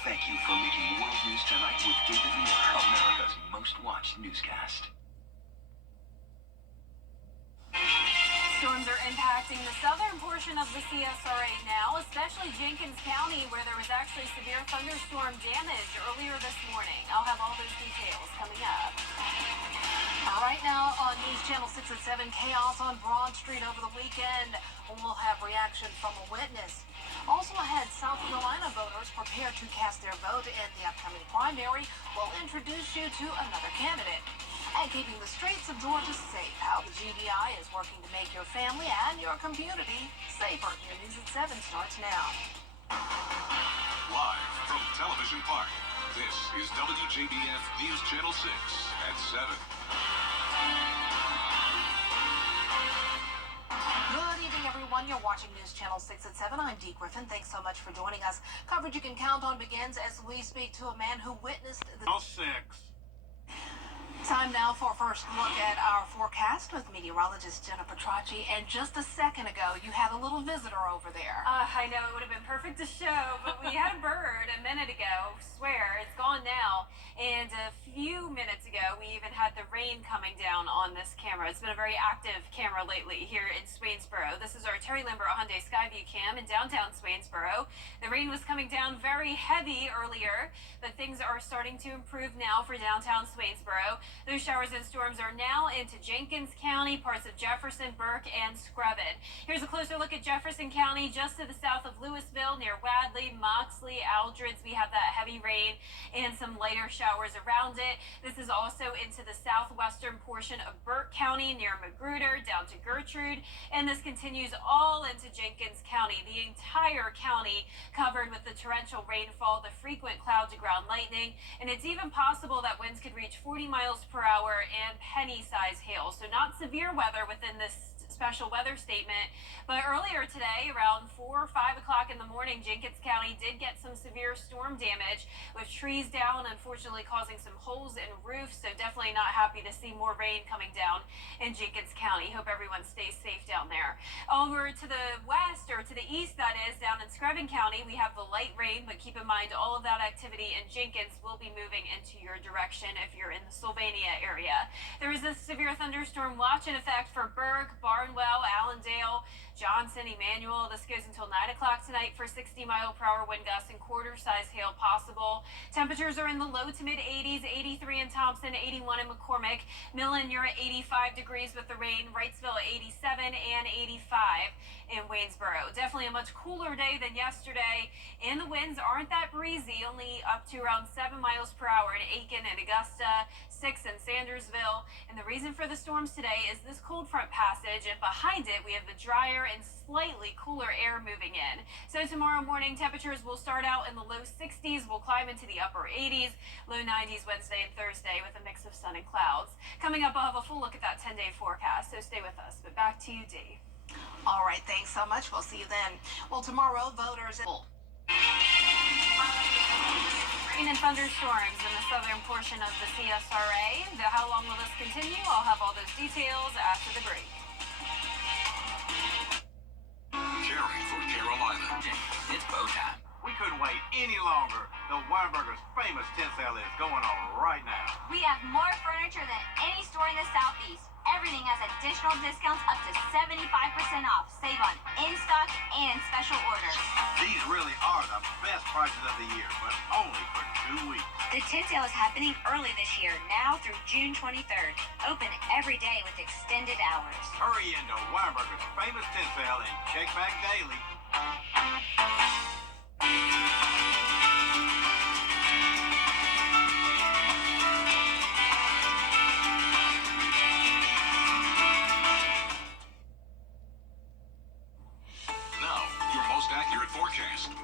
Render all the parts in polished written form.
Thank you for making World News Tonight with David Moore, America's most watched newscast. Storms are impacting the southern portion of the CSRA now, especially Jenkins County, where there was actually severe thunderstorm damage earlier this morning. I'll have all those details coming up. Right now on News Channel 6 at 7, chaos on Broad Street over the weekend. We'll have reaction from a witness. Also ahead, South Carolina voters prepare to cast their vote in the upcoming primary. We'll introduce you to another candidate. And keeping the streets of Georgia safe, how the GBI is working to make your family and your community safer. Your News at 7 starts now. Live from Television Park, this is WJBF News Channel 6 at 7. Good evening, everyone. You're watching News Channel 6 at 7. I'm Dee Griffin. Thanks so much for joining us. Coverage you can count on begins as we speak to a man who witnessed the... All 6. Time now for a first look at our forecast with meteorologist Jenna Petracci. And just a second ago, you had a little visitor over there. I know it would have been perfect to show, but we had a bird a minute ago. Swear, it's gone now. And a few minutes ago, we even had the rain coming down on this camera. It's been a very active camera lately here in Swainsboro. This is our Terry Lambert Hyundai Skyview cam in downtown Swainsboro. The rain was coming down very heavy earlier, but things are starting to improve now for downtown Swainsboro. Those showers and storms are now into Jenkins County, parts of Jefferson, Burke, and Scrubbin. Here's a closer look at Jefferson County, just to the south of Louisville, near Wadley, Moxley, Aldridge. We have that heavy rain and some lighter showers around it. This is also into the southwestern portion of Burke County, near Magruder, down to Gertrude, and this continues all into Jenkins County. The entire county covered with the torrential rainfall, the frequent cloud-to-ground lightning, and it's even possible that winds could reach 40 miles per hour and penny-size hail. So not severe weather within this special weather statement, but earlier today, around 4 or 5 o'clock in the morning, Jenkins County did get some severe storm damage with trees down, unfortunately causing some holes in roofs. So definitely not happy to see more rain coming down in Jenkins County. Hope everyone stays safe down there. Over to the west, or to the east, that is, down in Scrubbin County, we have the light rain, but keep in mind all of that activity in Jenkins will be moving into your direction if you're in the Sylvania area. There is a severe thunderstorm watch in effect for Burke, Barnwell, Allendale, Johnson, Emmanuel. This goes until 9 o'clock tonight for 60-mile-per-hour wind gusts and quarter-size hail possible. Temperatures are in the low to mid-80s, 83 in Thompson, 81 in McCormick. Millen, you're at 85 degrees with the rain. Wrightsville at 87 and 85 in Waynesboro. Definitely a much cooler day than yesterday, and the winds aren't that breezy, only up to around 7 miles per hour in Aiken and Augusta, 6 in Sandersville. And the reason for the storms today is this cold front passage, and behind it we have the drier and slightly cooler air moving in. So tomorrow morning, temperatures will start out in the low 60s, will climb into the upper 80s, low 90s Wednesday and Thursday with a mix of sun and clouds. Coming up, I'll have a full look at that 10-day forecast, so stay with us. But back to you, Dee. All right, thanks so much. We'll see you then. Well, tomorrow, voters... Rain and thunderstorms in the southern portion of the CSRA. How long will this continue? I'll have all those details after the break. Caring for Carolina. It's bow time. We couldn't wait any longer. The Weinberger's famous tent sale is going on right now. We have more furniture than any store in the Southeast. Everything has additional discounts up to 75% off. Save on in-stock and special orders. These really are the best prices of the year, but only for 2 weeks. The tent sale is happening early this year, now through June 23rd. Open every day with extended hours. Hurry into Weinberger's famous tent sale and check back daily.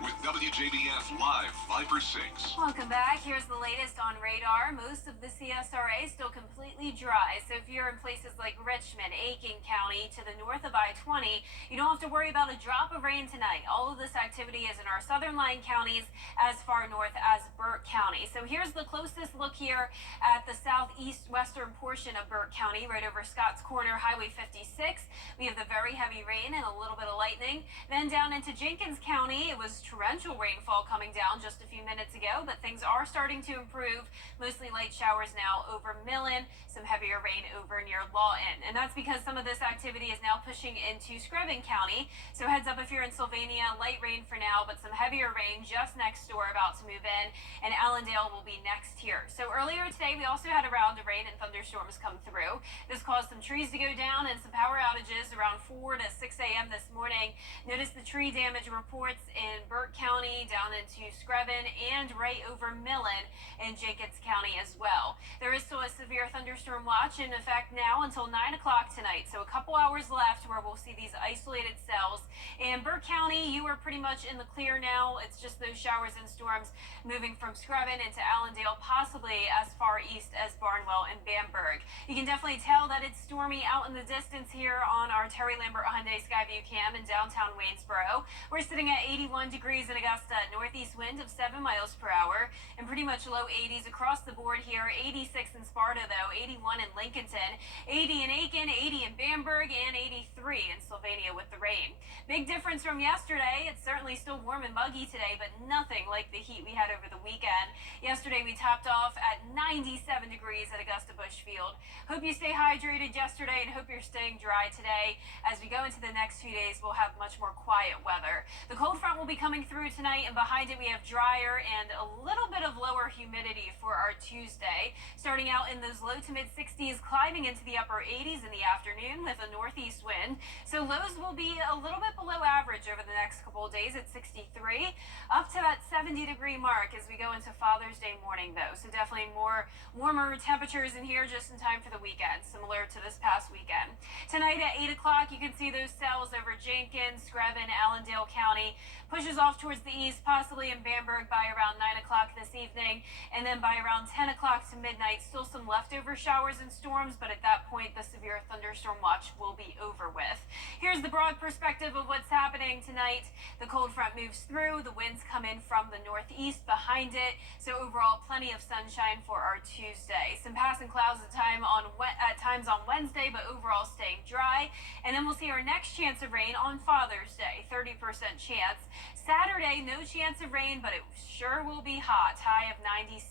With WJBF Live Viper 6. Welcome back. Here's the latest on radar. Most of the CSRA still completely dry. So if you're in places like Richmond, Aiken County, to the north of I-20, you don't have to worry about a drop of rain tonight. All of this activity is in our southern line counties as far north as Burke County. So here's the closest look here at the southeast western portion of Burke County, right over Scotts Corner, Highway 56. We have the very heavy rain and a little bit of lightning. Then down into Jenkins County, it was torrential rain rainfall coming down just a few minutes ago, but things are starting to improve. Mostly light showers now over Millen, some heavier rain over near Lawton. And that's because some of this activity is now pushing into Screven County. So heads up if you're in Sylvania, light rain for now, but some heavier rain just next door about to move in. And Allendale will be next here. So earlier today, we also had a round of rain and thunderstorms come through. This caused some trees to go down and some power outages around 4 to 6 a.m. this morning. Notice the tree damage reports in Burke County, down into Screven, and right over Millen in Jenkins County as well. There is still a severe thunderstorm watch in effect now until 9 o'clock tonight. So a couple hours left where we'll see these isolated cells. In Burke County, you are pretty much in the clear now. It's just those showers and storms moving from Screven into Allendale, possibly as far east as Barnwell and Bamberg. You can definitely tell that it's stormy out in the distance here on our Terry Lambert Hyundai Skyview cam in downtown Waynesboro. We're sitting at 81 degrees in Augusta, northeast wind of 7 miles per hour, and pretty much low 80s across the board here. 86 in Sparta, though, 81 in Lincolnton, 80 in Aiken, 80 in Bamberg, and 83 in Sylvania with the rain. Big difference from yesterday. It's certainly still warm and muggy today, but nothing like the heat we had over the weekend. Yesterday, we topped off at 97 degrees at Augusta Bushfield. Hope you stay hydrated yesterday and hope you're staying dry today. As we go into the next few days, we'll have much more quiet weather. The cold front will be coming through tonight, and behind it we have drier and a little bit of lower humidity for our Tuesday. Starting out in those low to mid 60s, climbing into the upper 80s in the afternoon with a northeast wind. So lows will be a little bit below average over the next couple of days at 63, up to that 70-degree mark as we go into Father's Day morning, though. So definitely more warmer temperatures in here just in time for the weekend, similar to this past weekend. Tonight at 8 o'clock, you can see those cells over Jenkins, Screven, Allendale County. Pushes off towards the east, possibly in Bamberg by around 9 o'clock this evening. And then by around 10 o'clock to midnight, still some leftover showers and storms, but at that point, the severe thunderstorm watch will be over with. Here's the broad perspective of what's happening tonight. The cold front moves through. The winds come in from the northeast behind it. So overall, plenty of sunshine for our Tuesday. Some passing clouds at times on Wednesday, but overall staying dry. And then we'll see our next chance of rain on Father's Day, 30% chance. Saturday, no chance of rain, but it sure will be hot, high of 96.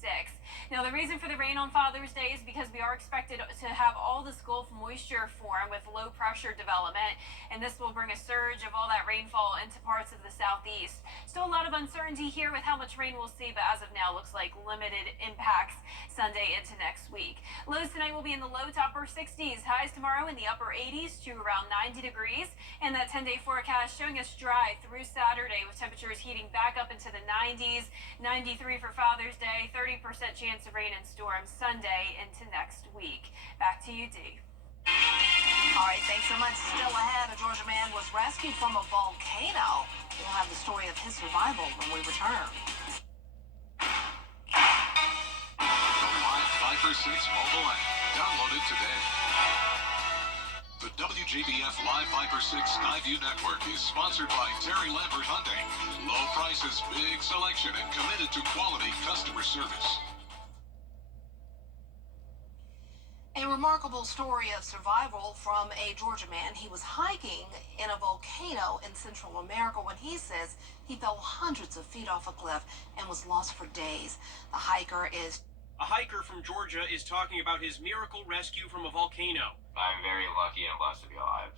Now, the reason for the rain on Father's Day is because we are expected to have all this Gulf moisture form with low pressure development, and this will bring a surge of all that rainfall into parts of the southeast. Still a lot of uncertainty here with how much rain we'll see, but as of now, looks like limited impacts Sunday into next week. Lows tonight will be in the low to upper 60s, highs tomorrow in the upper 80s to around 90 degrees, and that 10-day forecast showing us dry through Saturday with temperatures heating back up into the 90s, 93 for Father's Day, 30% chance of rain and storms Sunday into next week. Back to you, Dee. All right, thanks so much. Still ahead, a Georgia man was rescued from a volcano. We'll have the story of his survival when we return. The Live 5 for 6 mobile app. Download it today. The WJBF Live 5 for 6 Skyview Network is sponsored by Terry Lambert Hyundai. Low prices, big selection, and committed to quality customer service. A remarkable story of survival from a Georgia man. He was hiking in a volcano in Central America when he says he fell hundreds of feet off a cliff and was lost for days. The hiker is... A hiker from Georgia is talking about his miracle rescue from a volcano. I'm very lucky and blessed to be alive.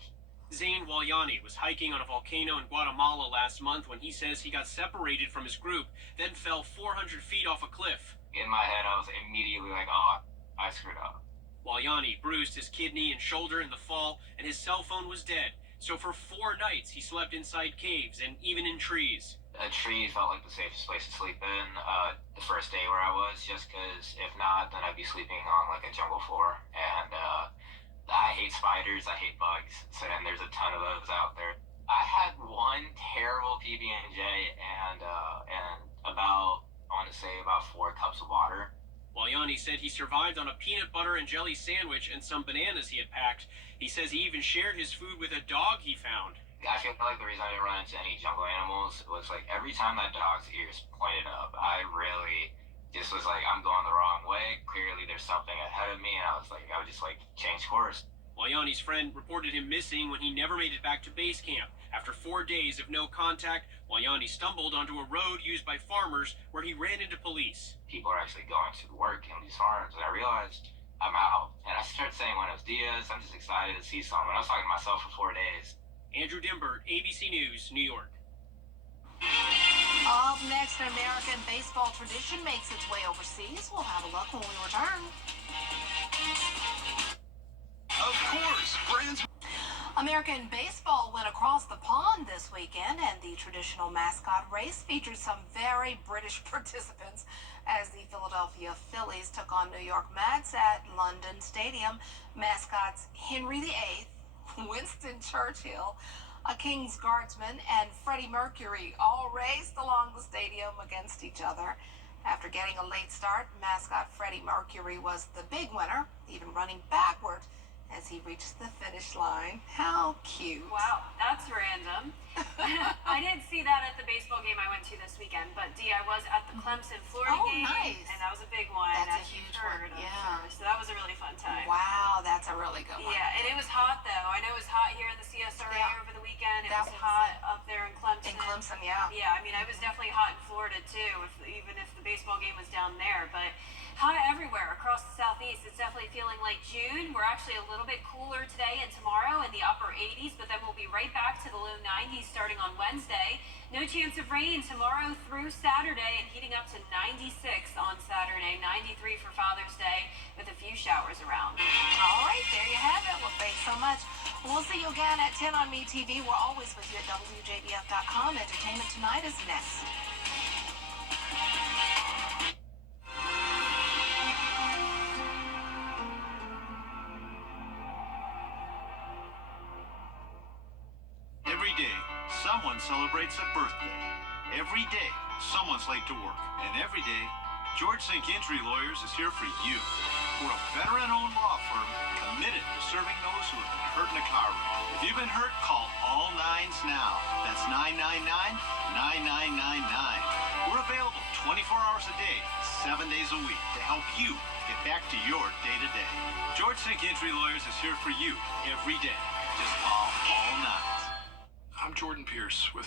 Zane Walyani was hiking on a volcano in Guatemala last month when he says he got separated from his group, then fell 400 feet off a cliff. In my head, I was immediately like, oh, I screwed up. Walyani bruised his kidney and shoulder in the fall, and his cell phone was dead. So for 4 nights, he slept inside caves and even in trees. A tree felt like the safest place to sleep in the first day where I was, just because if not, then I'd be sleeping on like a jungle floor. And I hate spiders, I hate bugs, and there's a ton of those out there. I had one terrible PB&J and about, I want to say about 4 cups of water. Walyani said he survived on a peanut butter and jelly sandwich and some bananas he had packed. He says he even shared his food with a dog he found. I feel like the reason I didn't run into any jungle animals was like every time that dog's ears pointed up, I really just was like, I'm going the wrong way. Clearly there's something ahead of me, and I would just like change course. while Yanni's friend reported him missing when he never made it back to base camp. After 4 days of no contact, while Yanni stumbled onto a road used by farmers where he ran into police. People are actually going to work in these farms, and I realized I'm out. And I started saying Buenos Dias, I'm just excited to see someone. I was talking to myself for 4 days. Andrew Dimbert, ABC News, New York. Up next, an American baseball tradition makes its way overseas. We'll have a look when we return. Of course, brands. American baseball went across the pond this weekend, and the traditional mascot race featured some very British participants as the Philadelphia Phillies took on New York Mets at London Stadium. Mascots Henry VIII, Winston Churchill, a King's Guardsman, and Freddie Mercury all raced along the stadium against each other. After getting a late start, mascot Freddie Mercury was the big winner, even running backward as he reached the finish line. How cute. Wow, that's random. I didn't see that at the baseball game I went to this weekend, but Dee, I was at the Clemson, Florida game. Nice. And that was a big one. That's a as you've huge heard, one, I'm yeah. sure. So that was a really fun time. Wow, that's a really good one. Yeah, and it was hot though. I know it was hot here in the CSRA Yeah. over the weekend. It That was was hot up there in Clemson. In Clemson, yeah. Yeah, I mean, it was definitely hot in Florida too, even if the baseball game was down there. But hot everywhere across the southeast. It's definitely feeling like June. We're actually a little bit cooler today and tomorrow in the upper 80s, but then we'll be right back to the low 90s starting on Wednesday. No chance of rain tomorrow through Saturday, and heating up to 96 on Saturday, 93 for Father's Day with a few showers around. All right, there you have it. Well, thanks so much. We'll see you again at 10 on Me TV. We're always with you at WJBF.com. Entertainment Tonight is next. Every day, someone celebrates a birthday. Every day, someone's late to work. And every day, George St. Injury Lawyers is here for you. We're a veteran-owned law firm committed to serving those who have been hurt in a car wreck. If you've been hurt, call all nines now. That's 999-9999. We're available 24 hours a day, 7 days a week to help you get back to your day-to-day. George St. Injury Lawyers is here for you every day. Just call all nines. I'm Jordan Pierce with